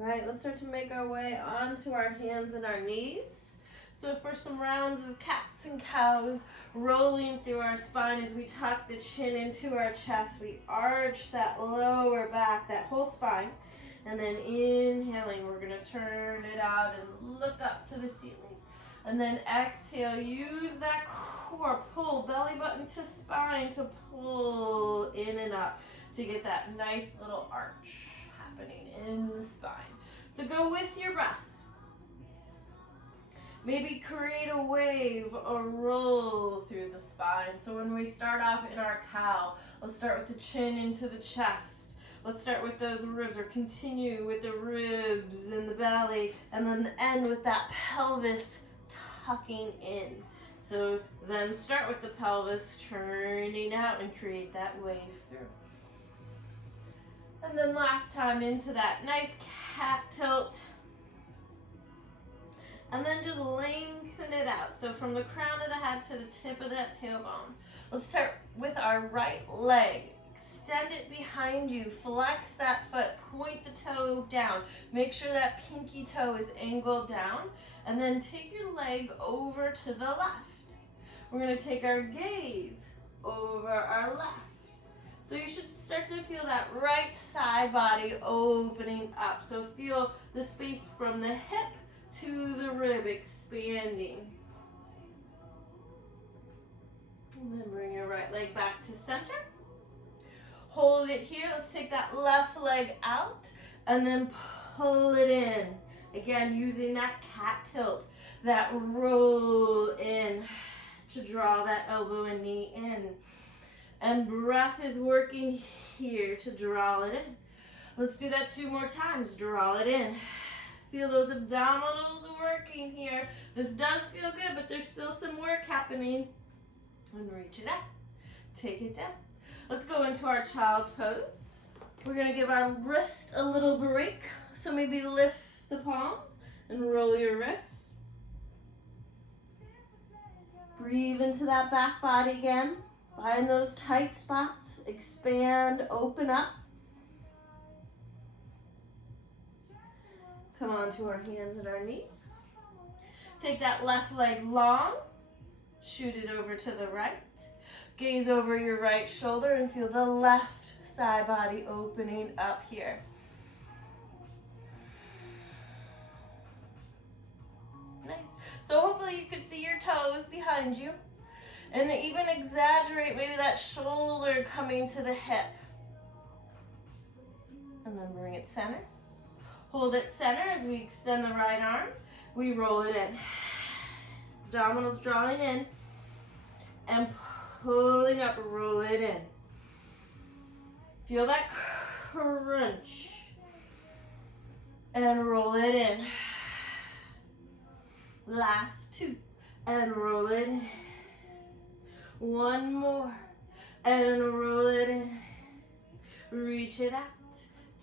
All right, let's start to make our way onto our hands and our knees. So for some rounds of cats and cows, rolling through our spine as we tuck the chin into our chest, we arch that lower back, that whole spine, and then inhaling, we're gonna turn it out and look up to the ceiling. And then exhale, use that core, pull belly button to spine to pull in and up to get that nice little arch happening in the spine. So go with your breath. Maybe create a wave or roll through the spine. So when we start off in our cow, let's start with the chin into the chest. Let's start with those ribs, or continue with the ribs and the belly, and then end with that pelvis tucking in. So then start with the pelvis turning out and create that wave through. And then last time into that nice cat tilt. And then just lengthen it out. So from the crown of the head to the tip of that tailbone. Let's start with our right leg. Extend it behind you. Flex that foot. Point the toe down. Make sure that pinky toe is angled down. And then take your leg over to the left. We're going to take our gaze over our left. So you should start to feel that right side body opening up. So feel the space from the hip to the rib expanding. And then bring your right leg back to center. Hold it here. Let's take that left leg out and then pull it in. Again, using that cat tilt, that roll in to draw that elbow and knee in. And breath is working here to draw it in. Let's do that 2 more times. Draw it in. Feel those abdominals working here. This does feel good, but there's still some work happening. And reach it out. Take it down. Let's go into our child's pose. We're going to give our wrist a little break. So maybe lift the palms and roll your wrists. Breathe into that back body again. Find those tight spots. Expand, open up. Come on to our hands and our knees. Take that left leg long. Shoot it over to the right. Gaze over your right shoulder and feel the left side body opening up here. Nice. So hopefully you can see your toes behind you. And even exaggerate maybe that shoulder coming to the hip. And then bring it center. Hold it center as we extend the right arm. We roll it in. Abdominals drawing in. And pulling up, roll it in. Feel that crunch. And roll it in. Last 2. And roll it in. 1 more. And roll it in. Reach it out.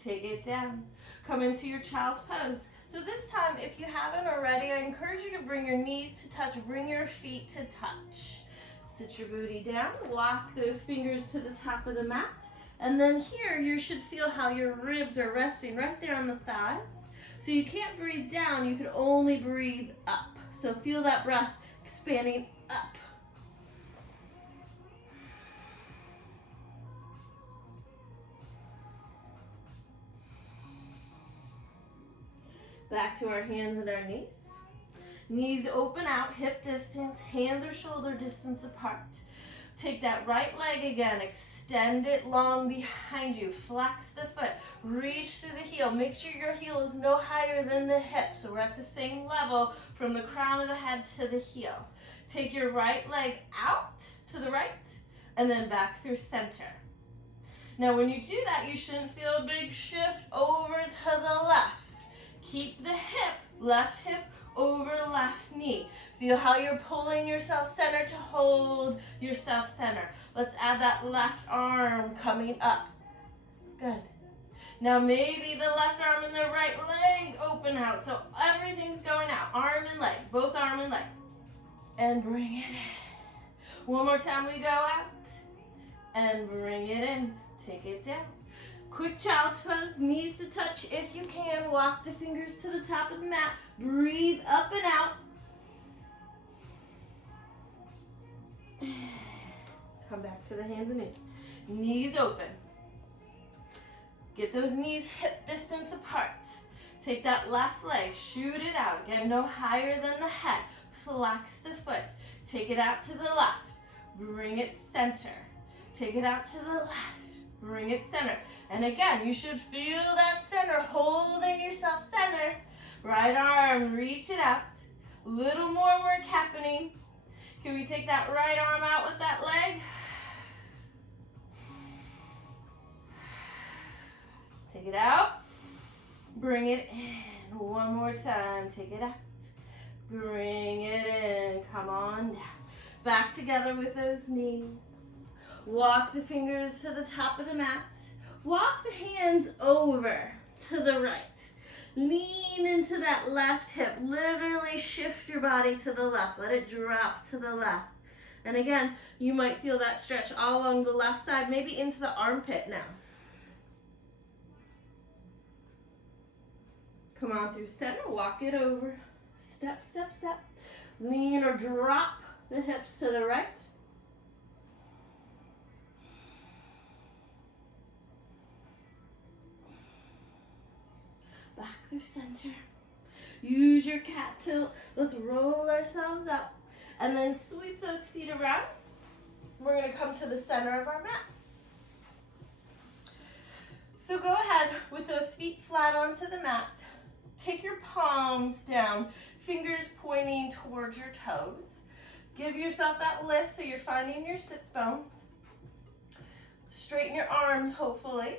Take it down. Come into your child's pose. So this time, if you haven't already, I encourage you to bring your knees to touch. Bring your feet to touch. Sit your booty down. Walk those fingers to the top of the mat. And then here, you should feel how your ribs are resting right there on the thighs. So you can't breathe down. You can only breathe up. So feel that breath expanding up. Back to our hands and our knees. Knees open out, hip distance, hands or shoulder distance apart. Take that right leg again, extend it long behind you, flex the foot, reach through the heel. Make sure your heel is no higher than the hip, so we're at the same level from the crown of the head to the heel. Take your right leg out to the right, and then back through center. Now when you do that, you shouldn't feel a big shift over to the left. Keep the hip, left hip over left knee. Feel how you're pulling yourself center to hold yourself center. Let's add that left arm coming up. Good. Now maybe the left arm and the right leg open out. So everything's going out. Arm and leg, both arm and leg. And bring it in. One more time we go out. And bring it in. Take it down. Quick child's pose, knees to touch if you can. Walk the fingers to the top of the mat. Breathe up and out. Come back to the hands and knees. Knees open. Get those knees hip distance apart. Take that left leg, shoot it out. Again, no higher than the head. Flex the foot. Take it out to the left. Bring it center. Take it out to the left. Bring it center. And again, you should feel that center, holding yourself center. Right arm, reach it out. Little more work happening. Can we take that right arm out with that leg? Take it out. Bring it in. One more time. Take it out. Bring it in. Come on down. Back together with those knees. Walk the fingers to the top of the mat. Walk the hands over to the right. Lean into that left hip. Literally shift your body to the left. Let it drop to the left. And again, you might feel that stretch all along the left side, maybe into the armpit now. Come on through center, walk it over. Step, step, step. Lean or drop the hips to the right. Back through center. Use your cat tilt. Let's roll ourselves up. And then sweep those feet around. We're going to come to the center of our mat. So go ahead with those feet flat onto the mat. Take your palms down, fingers pointing towards your toes. Give yourself that lift so you're finding your sits bones. Straighten your arms, hopefully.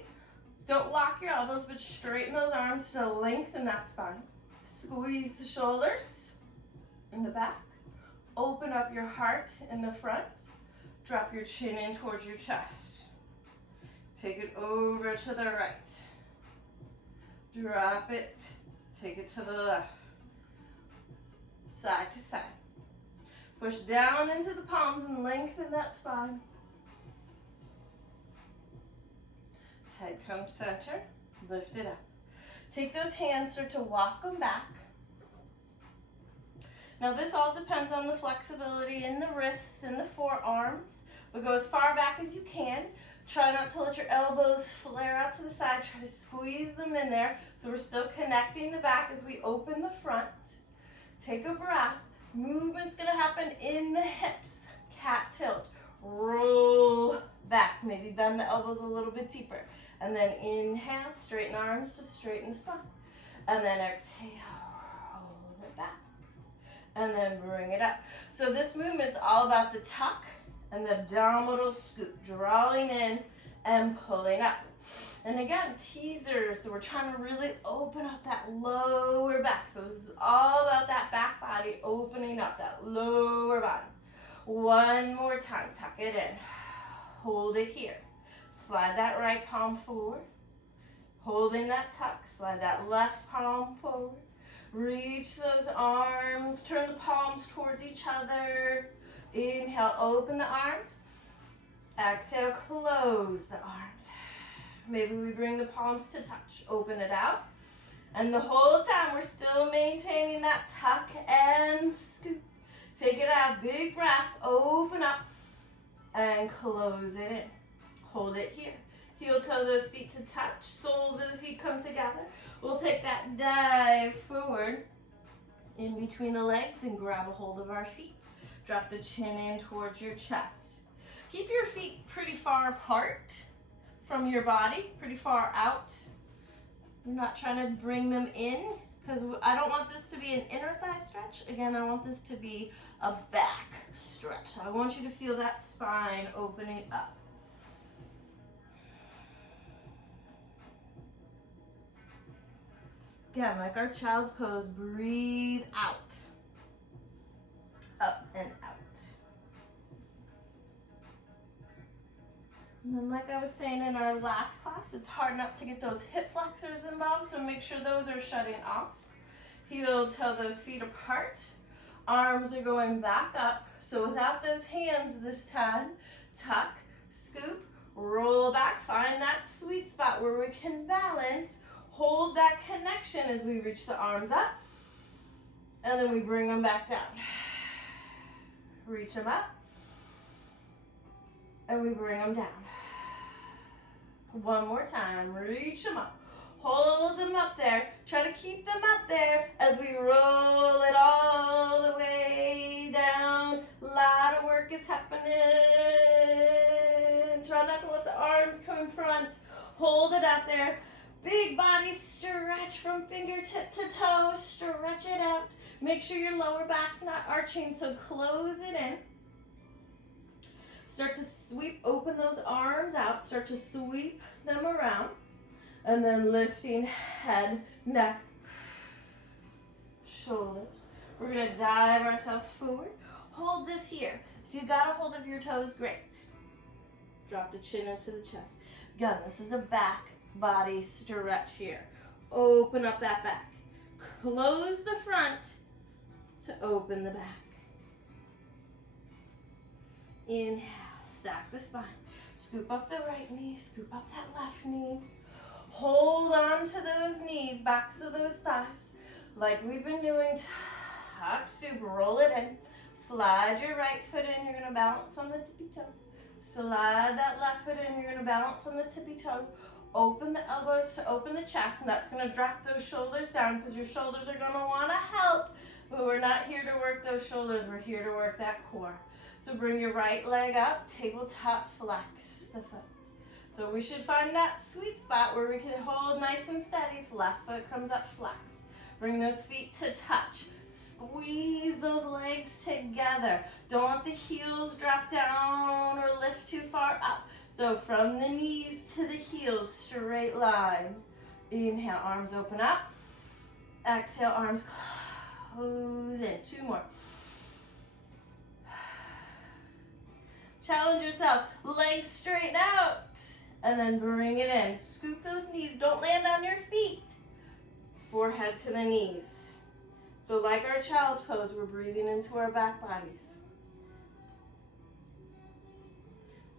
Don't lock your elbows, but straighten those arms to lengthen that spine. Squeeze the shoulders in the back. Open up your heart in the front. Drop your chin in towards your chest. Take it over to the right. Drop it. Take it to the left. Side to side. Push down into the palms and lengthen that spine. Head comes center. Lift it up. Take those hands, start to walk them back. Now this all depends on the flexibility in the wrists and the forearms, but go as far back as you can. Try not to let your elbows flare out to the side. Try to squeeze them in there so we're still connecting the back as we open the front. Take a breath. Movement's going to happen in the hips. Cat tilt. Roll back. Maybe bend the elbows a little bit deeper. And then inhale, straighten arms to straighten the spine. And then exhale, roll it back. And then bring it up. So this movement's all about the tuck and the abdominal scoop, drawing in and pulling up. And again, teasers, so we're trying to really open up that lower back. So this is all about that back body opening up, that lower body. One more time, tuck it in. Hold it here. Slide that right palm forward. Holding that tuck, slide that left palm forward. Reach those arms, turn the palms towards each other. Inhale, open the arms. Exhale, close the arms. Maybe we bring the palms to touch. Open it out. And the whole time we're still maintaining that tuck and scoop. Take it out, big breath, open up, and close it in. Hold it here. Heel toe those feet to touch. Soles of the feet come together. We'll take that dive forward in between the legs and grab a hold of our feet. Drop the chin in towards your chest. Keep your feet pretty far apart from your body, pretty far out. I'm not trying to bring them in because I don't want this to be an inner thigh stretch. Again, I want this to be a back stretch. I want you to feel that spine opening up. Again, like our child's pose, breathe out. Up and out. And then like I was saying in our last class, it's hard not to get those hip flexors involved, so make sure those are shutting off. Heel toe those feet apart. Arms are going back up. So without those hands this time, tuck, scoop, roll back, find that sweet spot where we can balance, hold that connection as we reach the arms up, and then we bring them back down. Reach them up, and we bring them down. One more time, reach them up, hold them up there, try to keep them up there as we roll it all the way down. A lot of work is happening. Try not to let the arms come in front. Hold it out there. Big body stretch from fingertip to toe. Stretch it out. Make sure your lower back's not arching, so close it in. Start to sweep, open those arms out. Start to sweep them around. And then lifting head, neck, shoulders. We're going to dive ourselves forward. Hold this here. If you got a hold of your toes, great. Drop the chin into the chest. Again, this is a back body stretch here. Open up that back. Close the front to open the back. Inhale, stack the spine. Scoop up the right knee, scoop up that left knee. Hold on to those knees, backs of those thighs. Like we've been doing, tuck, scoop, roll it in. Slide your right foot in, you're gonna balance on the tippy toe. Slide that left foot in, you're gonna balance on the tippy toe. Open the elbows to open the chest, and that's gonna drop those shoulders down because your shoulders are gonna wanna help, but we're not here to work those shoulders, we're here to work that core. So bring your right leg up, tabletop flex the foot. So we should find that sweet spot where we can hold nice and steady. Left foot comes up, flex. Bring those feet to touch. Squeeze those legs together. Don't let the heels drop down or lift too far up. So from the knees to the heels, straight line. Inhale, arms open up. Exhale, arms close in. Two more. Challenge yourself. Legs straighten out. And then bring it in. Scoop those knees. Don't land on your feet. Forehead to the knees. So like our child's pose, we're breathing into our back bodies.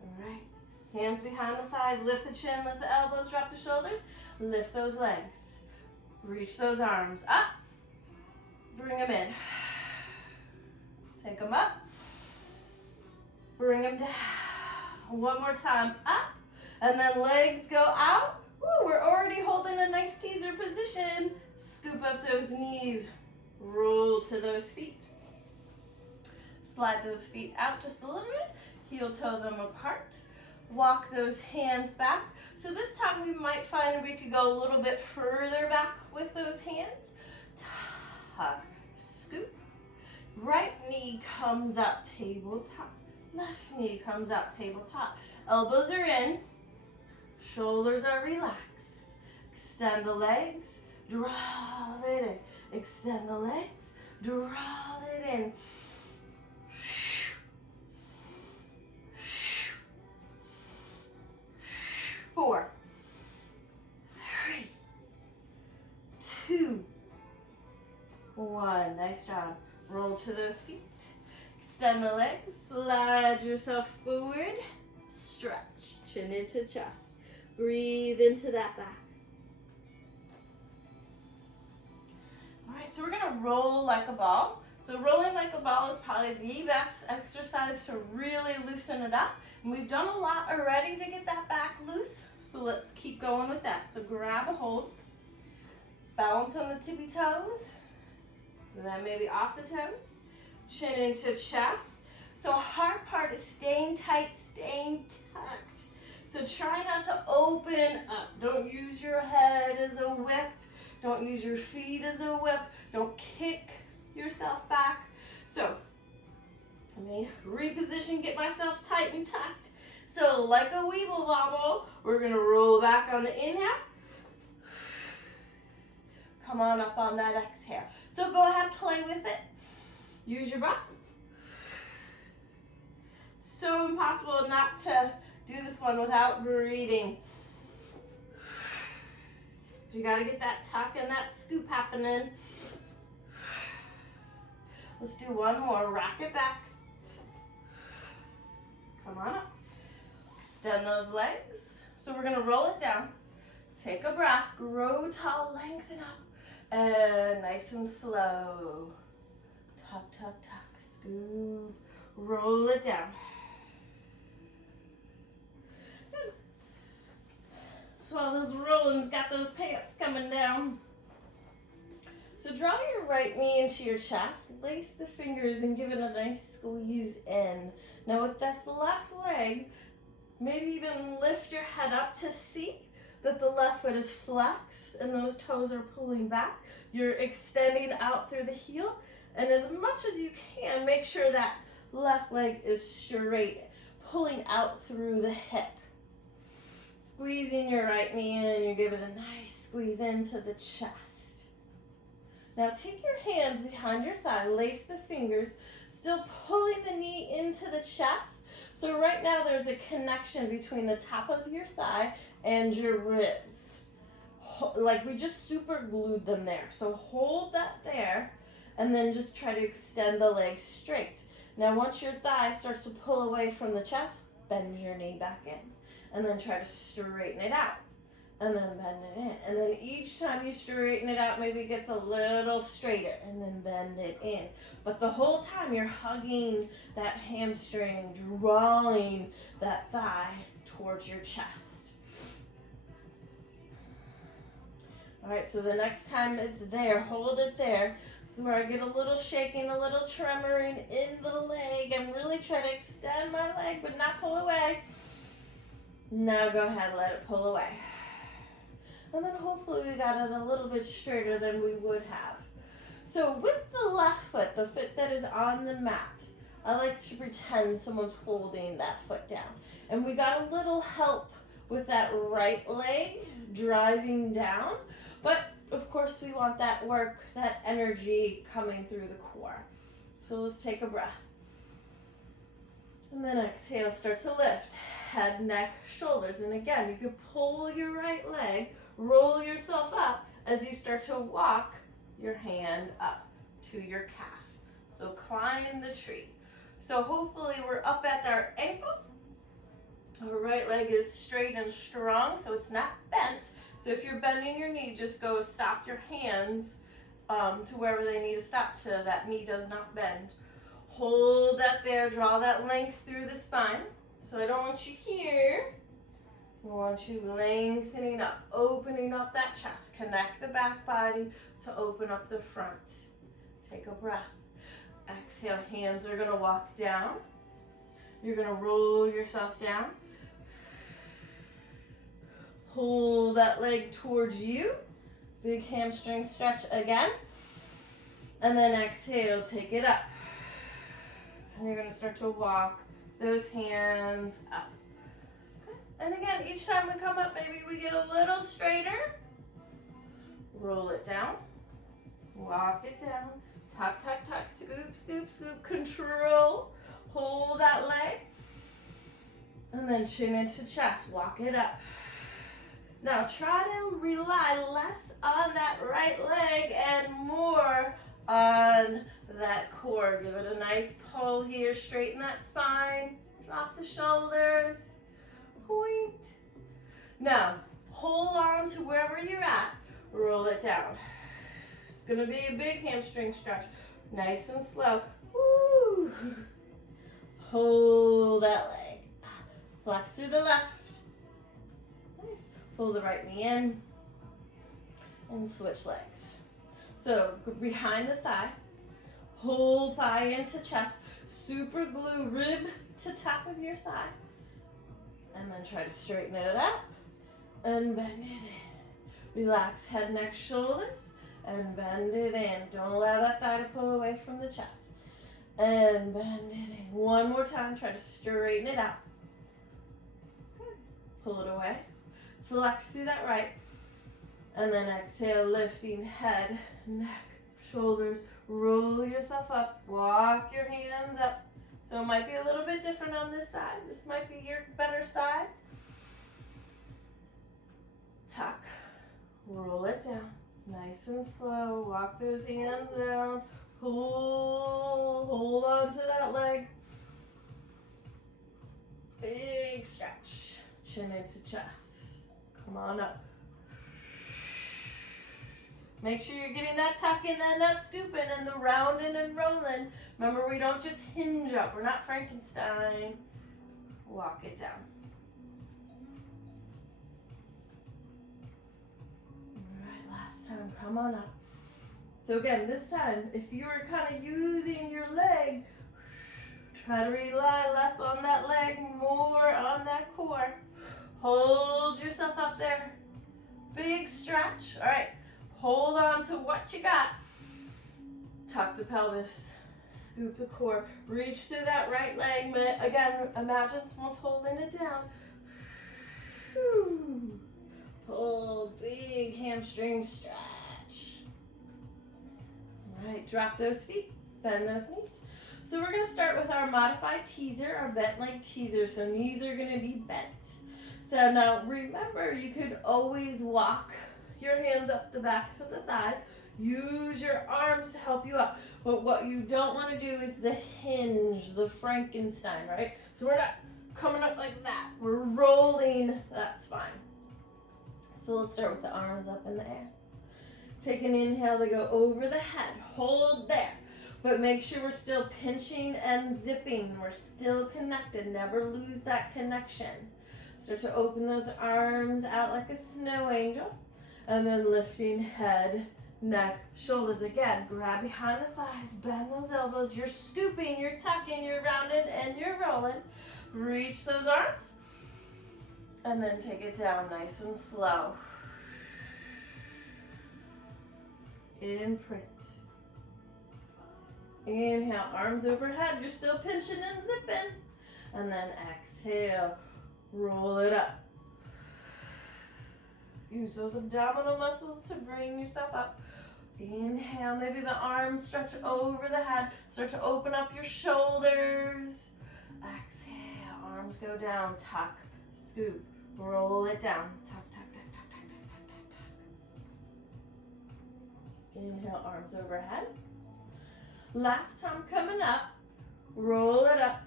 All right. Hands behind the thighs. Lift the chin, lift the elbows, drop the shoulders. Lift those legs. Reach those arms up. Bring them in. Take them up. Bring them down. One more time. Up. And then legs go out. Woo, we're already holding a nice teaser position. Scoop up those knees. Roll to those feet. Slide those feet out just a little bit. Heel toe them apart. Walk those hands back. So this time we might find we could go a little bit further back with those hands. Tuck, scoop. Right knee comes up, tabletop. Left knee comes up, tabletop. Elbows are in. Shoulders are relaxed. Extend the legs. Draw it in. Extend the legs. Draw it in. 4, 3, 2, 1. Nice job. Roll to those feet. Extend the legs. Slide yourself forward. Stretch. Chin into chest. Breathe into that back. All right, so we're gonna roll like a ball. So rolling like a ball is probably the best exercise to really loosen it up. And we've done a lot already to get that back loose. So let's keep going with that. So grab a hold. Balance on the tippy toes. And then maybe off the toes. Chin into chest. So hard part is staying tight, staying tucked. So try not to open up. Don't use your head as a whip. Don't use your feet as a whip. Don't kick yourself back. So let me reposition, get myself tight and tucked. So like a weeble wobble, we're gonna roll back on the inhale. Come on up on that exhale. So go ahead, play with it. Use your breath. So impossible not to do this one without breathing. You gotta get that tuck and that scoop happening. Let's do one more. Rock it back. Come on up. Extend bend those legs. So we're gonna roll it down. Take a breath, grow tall, lengthen up, and nice and slow. Tuck, tuck, tuck, scoop, roll it down. Good. So while those rolling's got those pants coming down. So draw your right knee into your chest, lace the fingers and give it a nice squeeze in. Now with this left leg, maybe even lift your head up to see that the left foot is flexed and those toes are pulling back. You're extending out through the heel, and as much as you can, make sure that left leg is straight, pulling out through the hip. Squeezing your right knee in, you give it a nice squeeze into the chest. Now take your hands behind your thigh, lace the fingers, still pulling the knee into the chest. So right now there's a connection between the top of your thigh and your ribs. Like we just super glued them there. So hold that there and then just try to extend the legs straight. Now once your thigh starts to pull away from the chest, bend your knee back in and then try to straighten it out. And then bend it in. And then each time you straighten it out, maybe it gets a little straighter and then bend it in. But the whole time you're hugging that hamstring, drawing that thigh towards your chest. All right, so the next time it's there, hold it there. This is where I get a little shaking, a little tremoring in the leg. I'm really trying to extend my leg, but not pull away. Now go ahead, let it pull away. And then hopefully we got it a little bit straighter than we would have. So with the left foot, the foot that is on the mat, I like to pretend someone's holding that foot down. And we got a little help with that right leg driving down. But of course we want that work, that energy coming through the core. So let's take a breath. And then exhale, start to lift. Head, neck, shoulders. And again, you can pull your right leg, roll yourself up as you start to walk your hand up to your calf. So climb the tree. So hopefully we're up at our ankle. Our right leg is straight and strong, so it's not bent. So if you're bending your knee, just go stop your hands to wherever they need to stop so that knee does not bend. Hold that there, draw that length through the spine. So I don't want you here. I want you lengthening up, opening up that chest. Connect the back body to open up the front. Take a breath. Exhale, hands are gonna walk down. You're gonna roll yourself down. Pull that leg towards you. Big hamstring stretch again. And then exhale, take it up. And you're gonna start to walk those hands up. And again, each time we come up, maybe we get a little straighter. Roll it down. Walk it down. Tuck, tuck, tuck. Scoop, scoop, scoop. Control. Hold that leg. And then chin into chest. Walk it up. Now try to rely less on that right leg and more on that core. Give it a nice pull here. Straighten that spine. Drop the shoulders. Point. Now, hold on to wherever you're at. Roll it down. It's going to be a big hamstring stretch. Nice and slow. Woo. Hold that leg. Flex through the left. Nice. Pull the right knee in. And switch legs. So, behind the thigh. Whole thigh into chest. Super glue rib to top of your thigh. And then try to straighten it up and bend it in. Relax head, neck, shoulders, and bend it in. Don't allow that thigh to pull away from the chest. And bend it in. One more time, try to straighten it out. Good. Pull it away. Flex through that right. And then exhale, lifting head, neck, shoulders. Roll yourself up. Walk your hands up. So it might be a little bit different on this side. This might be your better side. Tuck. Roll it down. Nice and slow. Walk those hands down. Pull. Hold on to that leg. Big stretch. chin into chest. Come on up. Make sure you're getting that tuck in and that scooping and the rounding and rolling. Remember, we don't just hinge up. We're not Frankenstein. Walk it down. All right, last time, come on up. So again, this time, if you were kind of using your leg, try to rely less on that leg, more on that core. Hold yourself up there. Big stretch. All right. Hold on to what you got. Tuck the pelvis. Scoop the core. Reach through that right leg. Again, imagine someone's holding it down. Pull. Big hamstring stretch. All right. Drop those feet. Bend those knees. So we're going to start with our modified teaser, our bent leg teaser. So knees are going to be bent. So now remember, you could always walk your hands up the backs of the thighs. Use your arms to help you up. But what you don't want to do is the hinge, the Frankenstein, right? So we're not coming up like that. We're rolling that spine. So let's start with the arms up in the air. Take an inhale to go over the head. Hold there. But make sure we're still pinching and zipping. We're still connected. Never lose that connection. Start to open those arms out like a snow angel. And then lifting head, neck, shoulders. Again, grab behind the thighs, bend those elbows. You're scooping, you're tucking, you're rounding, and you're rolling. Reach those arms. And then take it down nice and slow. Imprint. Inhale, arms overhead. You're still pinching and zipping. And then exhale, roll it up. Use those abdominal muscles to bring yourself up. Inhale, maybe the arms stretch over the head. Start to open up your shoulders. Exhale, arms go down. Tuck, scoop, roll it down. Tuck, tuck, tuck, tuck, tuck, tuck, tuck, tuck. Inhale, arms overhead. Last time coming up, roll it up.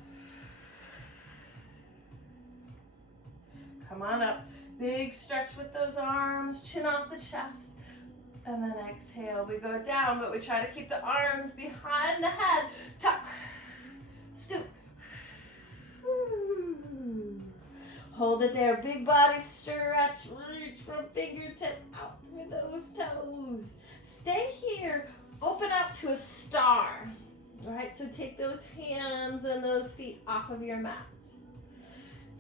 Come on up. Big stretch with those arms, chin off the chest. And then exhale, we go down, but we try to keep the arms behind the head. Tuck, scoop. Hold it there, big body stretch, reach from fingertip out through those toes. Stay here, open up to a star. All right, so take those hands and those feet off of your mat.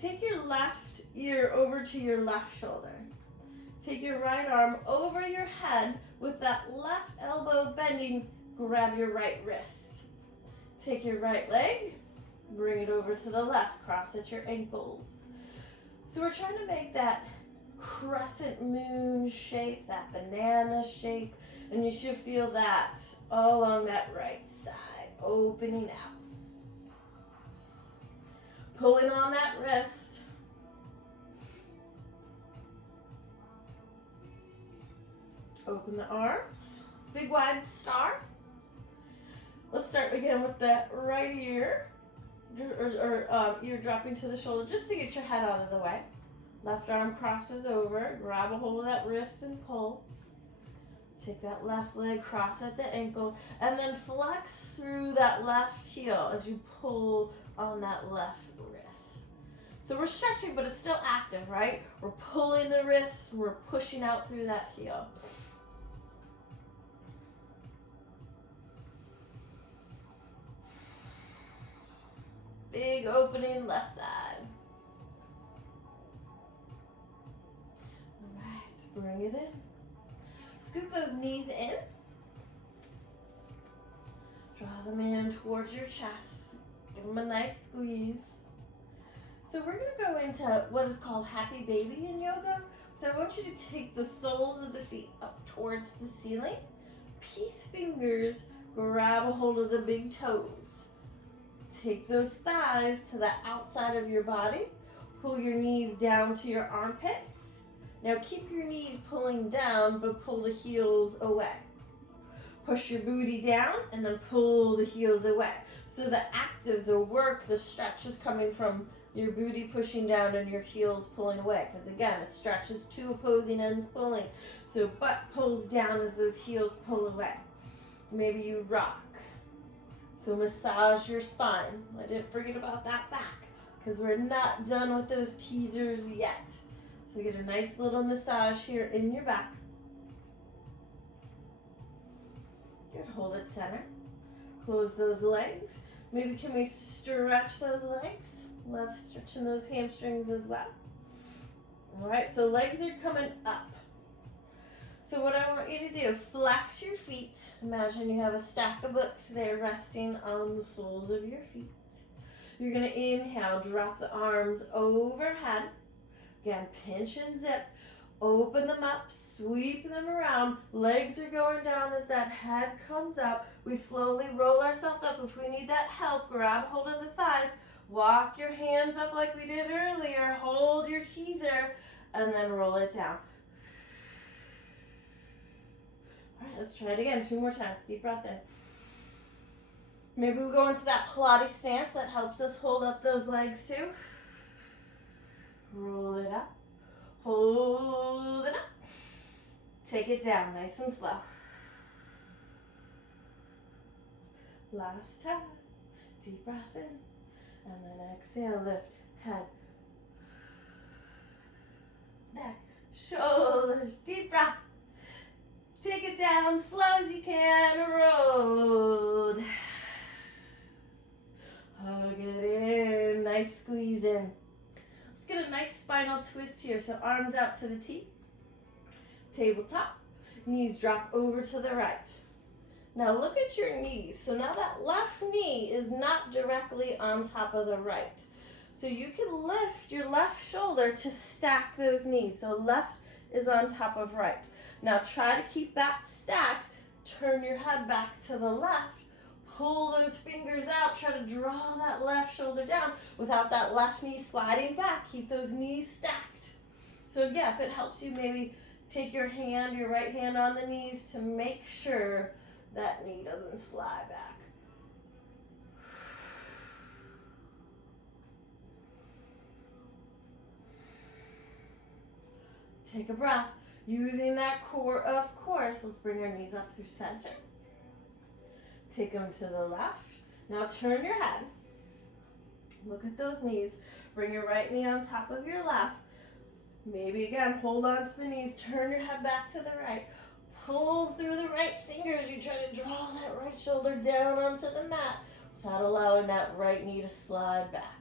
Take your left ear over to your left shoulder. Take your right arm over your head with that left elbow bending. Grab your right wrist. Take your right leg, bring it over to the left. Cross at your ankles. So we're trying to make that crescent moon shape, that banana shape, and you should feel that all along that right side, opening out. Pulling on that wrist. Open the arms, big wide star. Let's start again with the right ear, or ear dropping to the shoulder, just to get your head out of the way. Left arm crosses over, grab a hold of that wrist and pull. Take that left leg, cross at the ankle, and then flex through that left heel as you pull on that left wrist. So we're stretching, but it's still active, right? We're pulling the wrist, we're pushing out through that heel. Big opening left side. All right, bring it in. Scoop those knees in. Draw them in towards your chest. Give them a nice squeeze. So we're going to go into what is called happy baby in yoga. So I want you to take the soles of the feet up towards the ceiling. Peace fingers, grab a hold of the big toes. Take those thighs to the outside of your body. Pull your knees down to your armpits. Now keep your knees pulling down, but pull the heels away. Push your booty down and then pull the heels away. So the active, the work, the stretch is coming from your booty pushing down and your heels pulling away. Because again, a stretch is two opposing ends pulling. So butt pulls down as those heels pull away. Maybe you rock. So massage your spine. I didn't forget about that back because we're not done with those teasers yet. So get a nice little massage here in your back. Good, hold it center. Close those legs. Maybe can we stretch those legs? Love stretching those hamstrings as well. All right, so legs are coming up. So what I want you to do, flex your feet. Imagine you have a stack of books there resting on the soles of your feet. You're gonna inhale, drop the arms overhead. Again, pinch and zip. Open them up, sweep them around. Legs are going down as that head comes up. We slowly roll ourselves up. If we need that help, grab hold of the thighs. Walk your hands up like we did earlier. Hold your teaser and then roll it down. All right, let's try it again. 2 more times. Deep breath in. Maybe we go into that Pilates stance that helps us hold up those legs too. Roll it up. Hold it up. Take it down nice and slow. Last time. Deep breath in. And then exhale, lift, head, neck, shoulders, deep breath. Take it down slow as you can, roll. Hug it in, nice squeeze in. Let's get a nice spinal twist here. So arms out to the T, tabletop, knees drop over to the right. Now look at your knees. So now that left knee is not directly on top of the right. So you can lift your left shoulder to stack those knees. So left is on top of right. Now try to keep that stacked. Turn your head back to the left. Pull those fingers out. Try to draw that left shoulder down without that left knee sliding back. Keep those knees stacked. So yeah, if it helps you, maybe take your hand, your right hand on the knees to make sure that knee doesn't slide back. Take a breath. Using that core, of course, let's bring our knees up through center. Take them to the left. Now turn your head. Look at those knees. Bring your right knee on top of your left. Maybe again, hold on to the knees. Turn your head back to the right. Pull through the right fingers. You try to draw that right shoulder down onto the mat without allowing that right knee to slide back.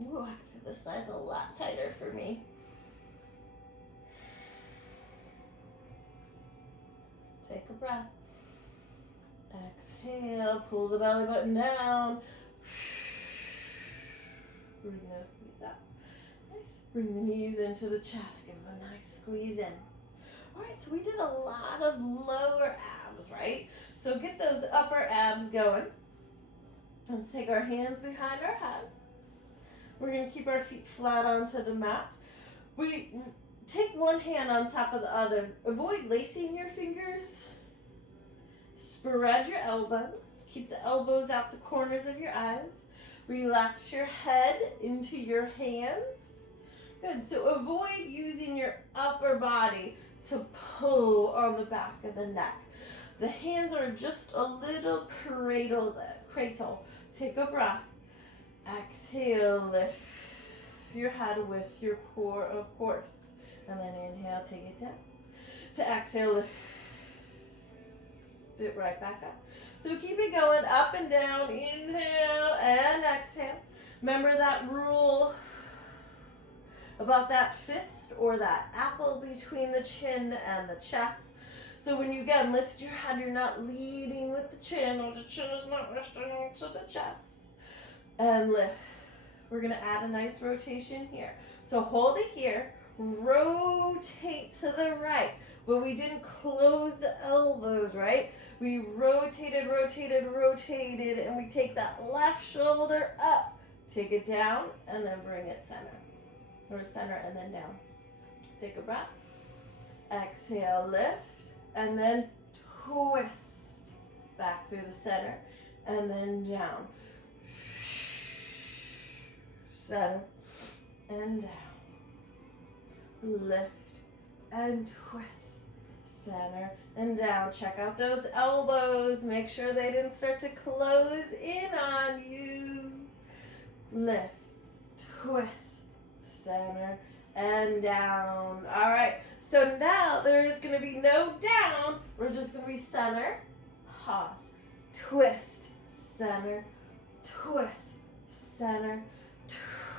Ooh, I feel this side's a lot tighter for me. Take a breath. Exhale, pull the belly button down. Bring those knees up. Nice. Bring the knees into the chest. Give them a nice squeeze in. All right, so we did a lot of lower abs, right? So get those upper abs going. Let's take our hands behind our head. We're going to keep our feet flat onto the mat. We take one hand on top of the other. Avoid lacing your fingers. Spread your elbows. Keep the elbows out the corners of your eyes. Relax your head into your hands. Good. So avoid using your upper body to pull on the back of the neck. The hands are just a little cradle. Take a breath. Exhale, lift your head with your core, of course. And then inhale, take it down. To exhale, lift it right back up. So keep it going up and down. Inhale and exhale. Remember that rule about that fist or that apple between the chin and the chest. So when you again lift your head, you're not leading with the chin, or the chin is not resting into the chest. And lift. We're going to add a nice rotation here. So hold it here. Rotate to the right. But we didn't close the elbows, right? We rotated, and we take that left shoulder up. Take it down, and then bring it center. Or center, and then down. Take a breath. Exhale, lift, and then twist. Back through the center, and then down. Center, and down. Lift, and twist. Center, and down. Check out those elbows. Make sure they didn't start to close in on you. Lift, twist, center, and down. All right, so now there is going to be no down. We're just going to be center, pause, twist, center, twist, center,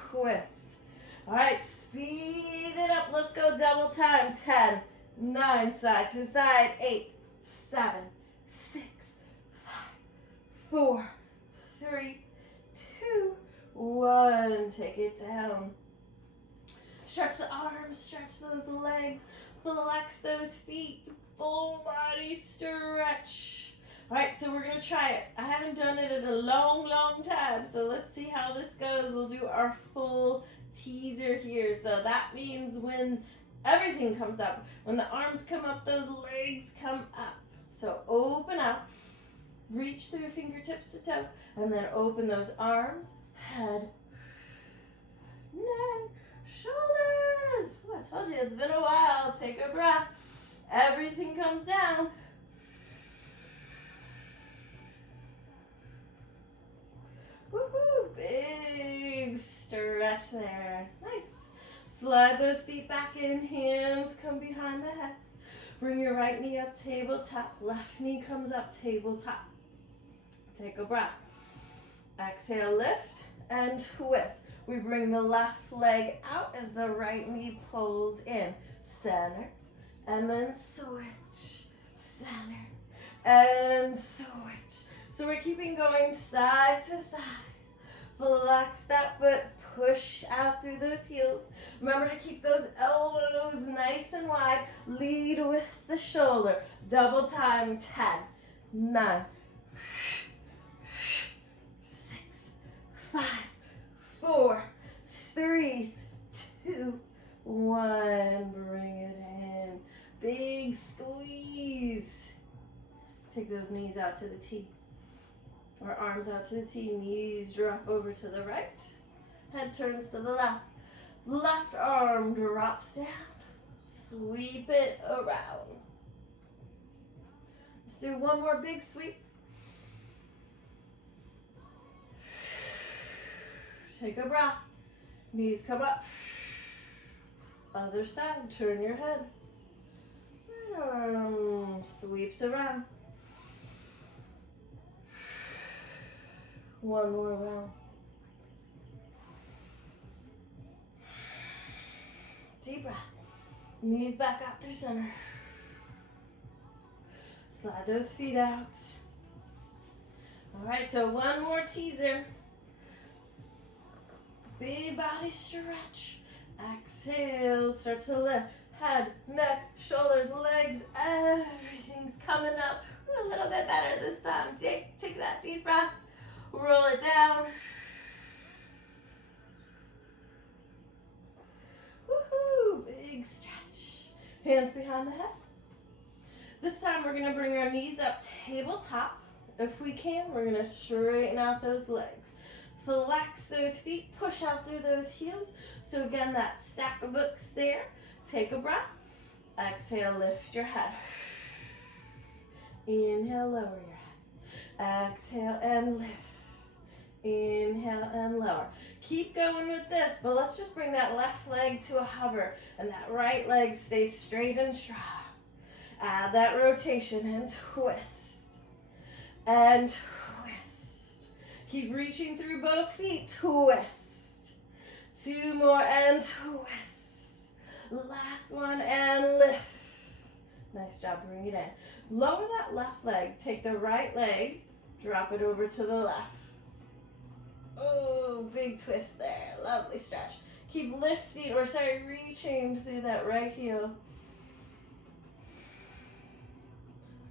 twist. All right, speed it up. Let's go double time. 10, 9, side to side. 8, 7, 6, 5, 4, 3, 2, 1. Take it down. Stretch the arms, stretch those legs, flex those feet, full body stretch. All right, so we're going to try it. I haven't done it in a long, long time, so let's see how this goes. We'll do our full teaser here. So that means when everything comes up, when the arms come up, those legs come up. So open up, reach through your fingertips to toe, and then open those arms, head, neck, shoulders. Oh, I told you it's been a while. Take a breath. Everything comes down. Woohoo! Big stretch there. Nice. Slide those feet back in. Hands come behind the head. Bring your right knee up, tabletop. Left knee comes up, tabletop. Take a breath. Exhale, lift and twist. We bring the left leg out as the right knee pulls in. Center, and then switch. Center, and switch. So we're keeping going side to side. Flex that foot, push out through those heels. Remember to keep those elbows nice and wide. Lead with the shoulder. Double time. 10, 9, 6, 5, 4, 3, 2, 1. Bring it in. Big squeeze. Take those knees out to the T. Or arms out to the T. Knees drop over to the right. Head turns to the left. Left arm drops down. Sweep it around. Let's do one more big sweep. Take a breath. Knees come up. Other side. Turn your head. Right arm sweeps around. One more round. Deep breath. Knees back up through center. Slide those feet out. All right, so one more teaser. Big body stretch. Exhale, start to lift. Head, neck, shoulders, legs, everything's coming up. A little bit better this time. Take that deep breath. Roll it down. Woohoo! Big stretch. Hands behind the head. This time we're going to bring our knees up tabletop. If we can, we're going to straighten out those legs. Flex those feet. Push out through those heels. So again, that stack of books there. Take a breath. Exhale, lift your head. Inhale, lower your head. Exhale and lift. Inhale and lower. Keep going with this, but let's just bring that left leg to a hover and that right leg stays straight and strong. Add that rotation and twist. And twist. Keep reaching through both feet. Twist. Two more and twist. Last one and lift. Nice job, bring it in. Lower that left leg. Take the right leg, drop it over to the left. Oh, big twist there. Lovely stretch. Keep lifting, reaching through that right heel.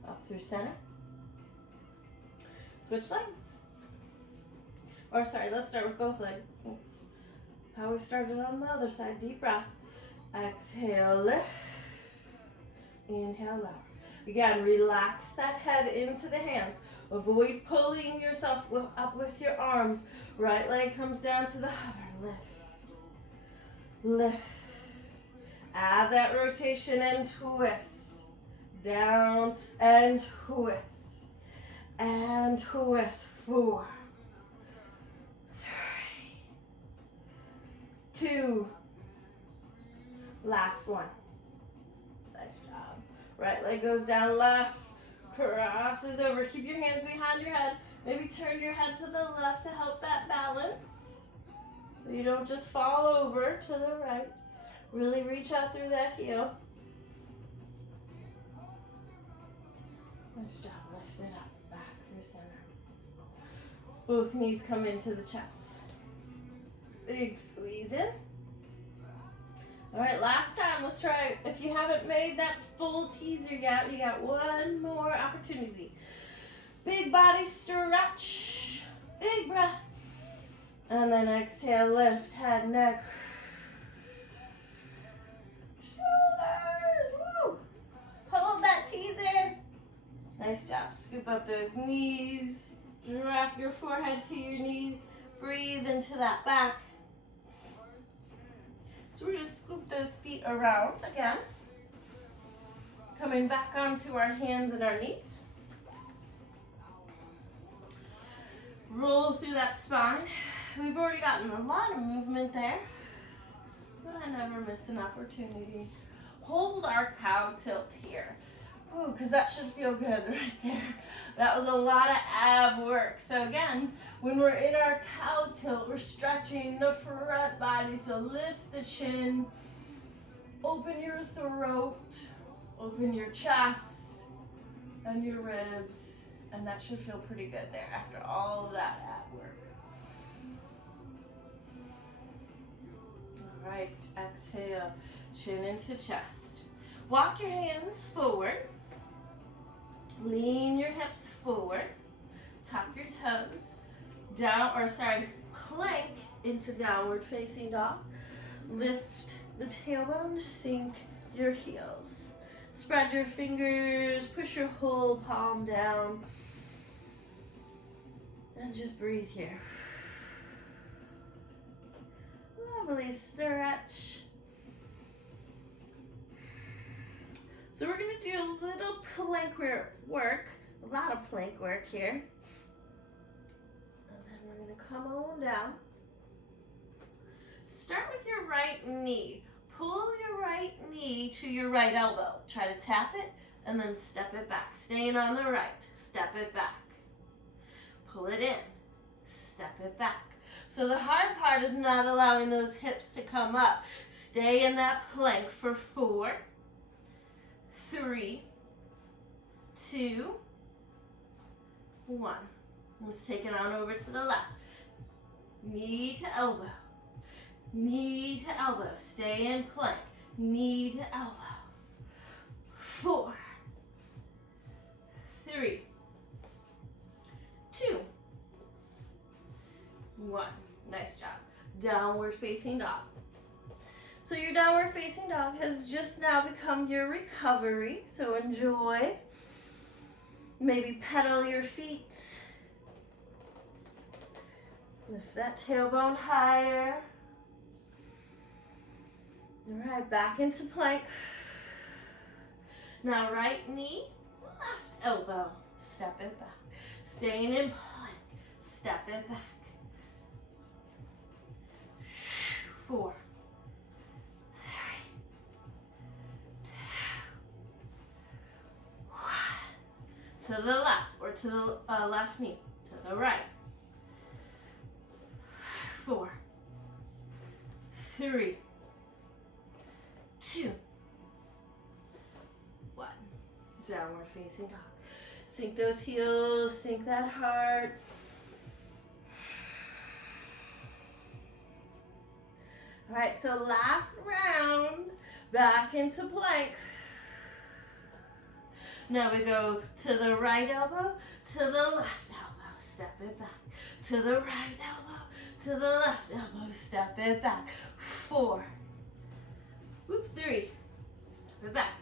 Up through center. Switch legs. Let's start with both legs. That's how we started on the other side. Deep breath. Exhale, lift. Inhale, lower. Again, relax that head into the hands. Avoid pulling yourself up with your arms. Right leg comes down to the hover. Lift. Lift. Add that rotation and twist. Down and twist. And twist. 4, 3, 2. Last one. Nice job. Right leg goes down, left. Crosses over. Keep your hands behind your head. Maybe turn your head to the left to help that balance. So you don't just fall over to the right. Really reach out through that heel. Nice job. Lift it up. Back through center. Both knees come into the chest. Big squeeze in. All right, last time, let's try, if you haven't made that full teaser yet, you got one more opportunity. Big body stretch, big breath, and then exhale, lift, head, neck, shoulders, woo. Hold that teaser. Nice job, scoop up those knees, drop your forehead to your knees, breathe into that back. So we're going to scoop those feet around again. Coming back onto our hands and our knees. Roll through that spine. We've already gotten a lot of movement there, but I never miss an opportunity. Hold our cow tilt here. Ooh, because that should feel good right there. That was a lot of ab work. So again, when we're in our cow tilt, we're stretching the front body. So lift the chin, open your throat, open your chest and your ribs. And that should feel pretty good there after all of that ab work. All right, exhale, chin into chest. Walk your hands forward. Lean your hips forward. Tuck your toes. Plank into downward facing dog. Lift the tailbone, sink your heels. Spread your fingers, push your whole palm down. And just breathe here. Lovely stretch. So we're going to do a little plank work, a lot of plank work here. And then we're going to come on down. Start with your right knee. Pull your right knee to your right elbow. Try to tap it and then step it back. Staying on the right, step it back. Pull it in, step it back. So the hard part is not allowing those hips to come up. Stay in that plank for 4, 3, 2, 1. Let's take it on over to the left. Knee to elbow. Knee to elbow. Stay in plank. Knee to elbow. 4, 3, 2, 1. Nice job. Downward facing dog. So your downward facing dog has just now become your recovery. So enjoy. Maybe pedal your feet. Lift that tailbone higher. All right, back into plank. Now right knee, left elbow. Step it back. Staying in plank. Step it back. 4, 3, 2, 1. To the left or to the left knee. To the right. 4, 3, 2, 1. Downward facing dog. Sink those heels, sink that heart. All right, so last round, back into plank. Now we go to the right elbow, to the left elbow, step it back. To the right elbow, to the left elbow, step it back. 4, 3, step it back.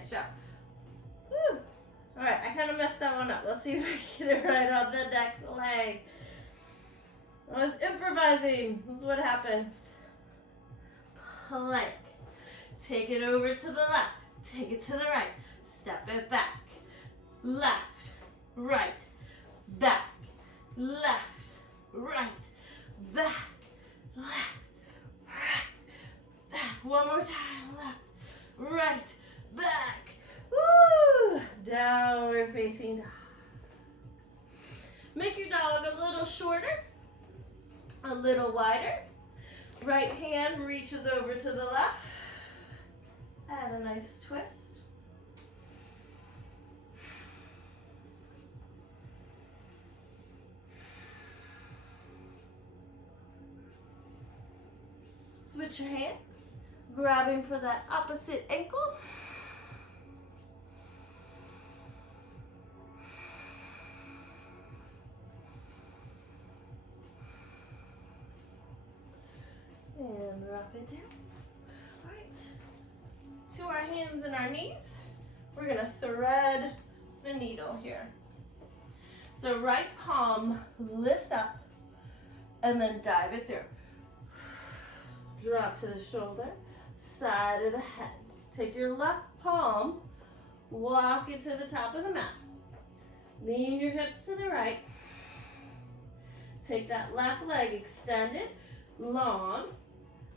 Nice job. Woo. All right, I kind of messed that one up. Let's see if I can get it right on the next leg. I was improvising. This is what happens. Plank. Take it over to the left. Take it to the right. Step it back. Left, right, back, left, right, back, left, right, back. One more time. Left, right, back. Woo! Downward facing dog. Make your dog a little shorter, a little wider. Right hand reaches over to the left. Add a nice twist. Switch your hands, grabbing for that opposite ankle. And drop it down. All right, to our hands and our knees. We're gonna thread the needle here. So right palm lifts up and then dive it through. Drop to the shoulder, side of the head. Take your left palm, walk it to the top of the mat. Lean your hips to the right. Take that left leg, extend it long,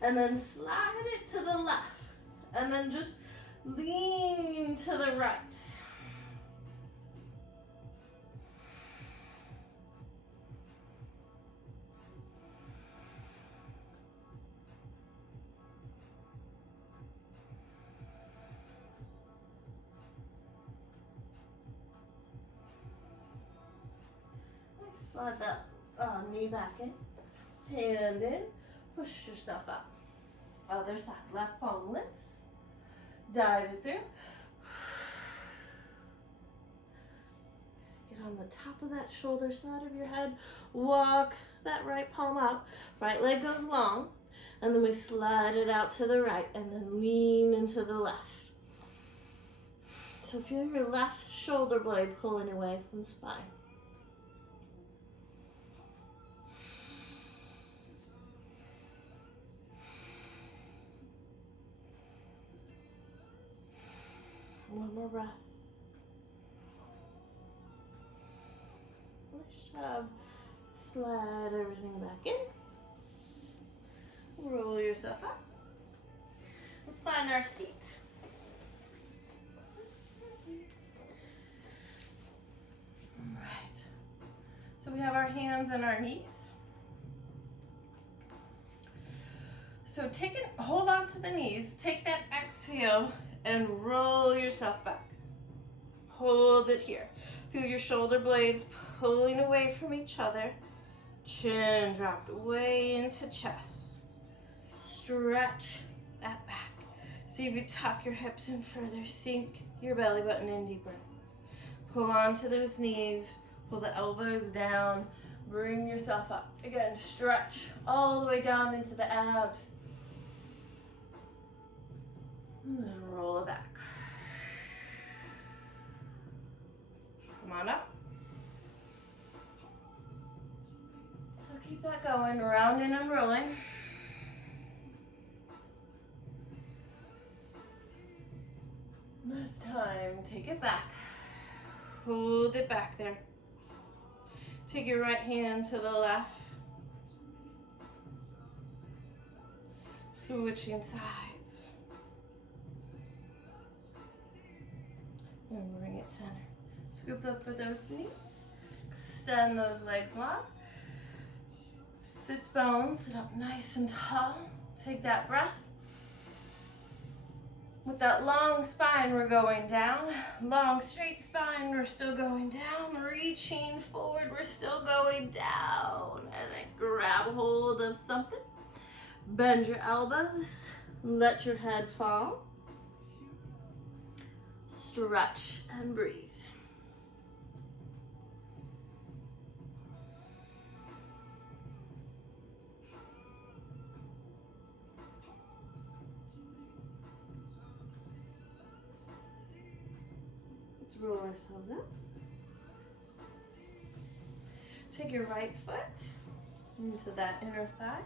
and then slide it to the left. And then just lean to the right. Slide that knee back in, hand in, push yourself up. Other side, left palm lifts, dive it through. Get on the top of that shoulder side of your head, walk that right palm out, right leg goes long, and then we slide it out to the right and then lean into the left. So feel your left shoulder blade pulling away from the spine. One more breath. Nice job. Slide everything back in. Roll yourself up. Let's find our seat. All right. So we have our hands and our knees. So hold on to the knees. Take that exhale and roll yourself back. Hold it here. Feel your shoulder blades pulling away from each other. Chin dropped way into chest. Stretch that back. See if you tuck your hips in further. Sink your belly button in deeper. Pull onto those knees. Pull the elbows down. Bring yourself up. Again, stretch all the way down into the abs. And then roll it back. Come on up. So keep that going, rounding and rolling. Last time, take it back. Hold it back there. Take your right hand to the left. Switching sides. And bring it center. Scoop up with those knees. Extend those legs long. Sits bones, sit up nice and tall. Take that breath. With that long spine, we're going down. Long, straight spine, we're still going down. Reaching forward, we're still going down. And then grab hold of something. Bend your elbows. Let your head fall. Stretch and breathe. roll ourselves up. Take your right foot into that inner thigh.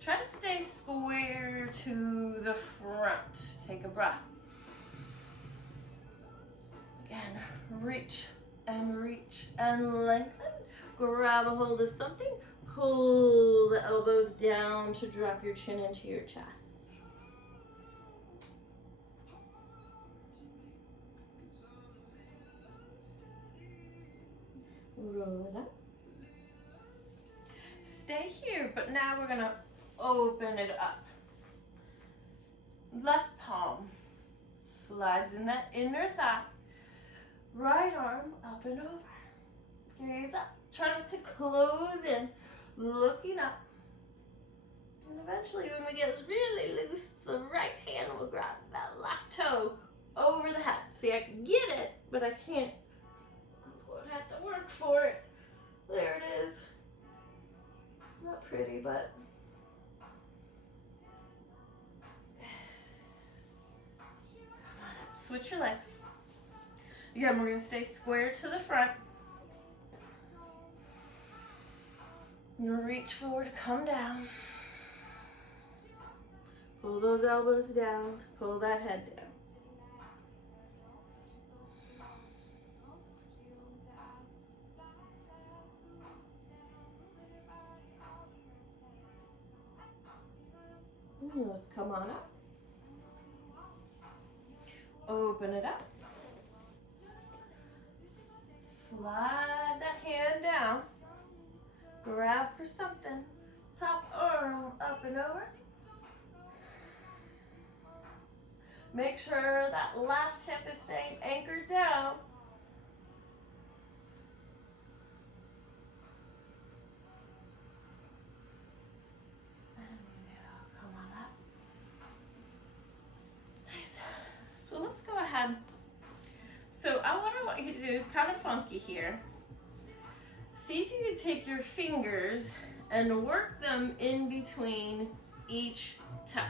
Try to stay square to the front. Take a breath. Again, reach and lengthen. Grab a hold of something. Pull the elbows down to drop your chin into your chest. Roll it up. Stay here, but now we're gonna open it up. Left palm slides in that inner thigh. Right arm up and over. Gaze up. Try not to close in. Looking up. And eventually when we get really loose, the right hand will grab that left toe over the head. See, I can get it, but I can't. I have to work for it. There it is. Not pretty, but come on up. Switch your legs. Again, we're going to stay square to the front. You'll reach forward, come down. Pull those elbows down to pull that head down. Let's come on up. Open it up. Slide that hand down. Grab for something. Top arm up and over. Make sure that left hip is staying anchored down. Come on up. Nice. So let's go ahead. So what I want you to do is kind of funky here. See if you can take your fingers and work them in between each toe.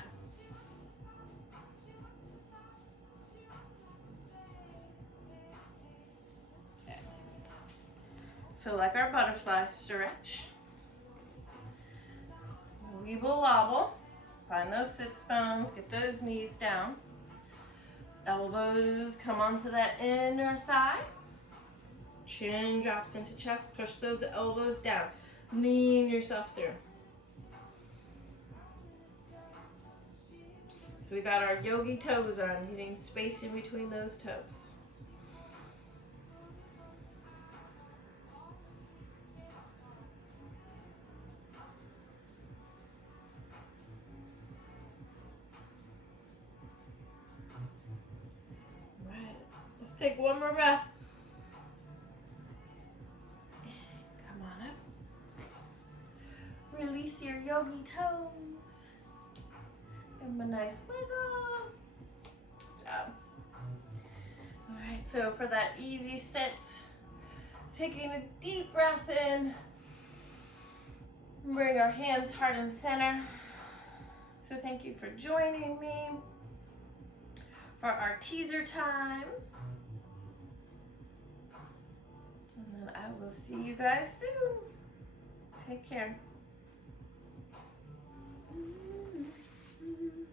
Okay. So like our butterfly stretch. Weeble wobble. Find those sits bones, get those knees down. Elbows come onto that inner thigh. Chin drops into chest, push those elbows down. Lean yourself through. So we got our yogi toes on, getting space in between those toes. All right, let's take one more breath. Release your yogi toes. Give them a nice wiggle. Good job. All right, so for that easy sit, taking a deep breath in. Bring our hands heart and center. So thank you for joining me for our teaser time. And then I will see you guys soon. Take care. Mm-hmm.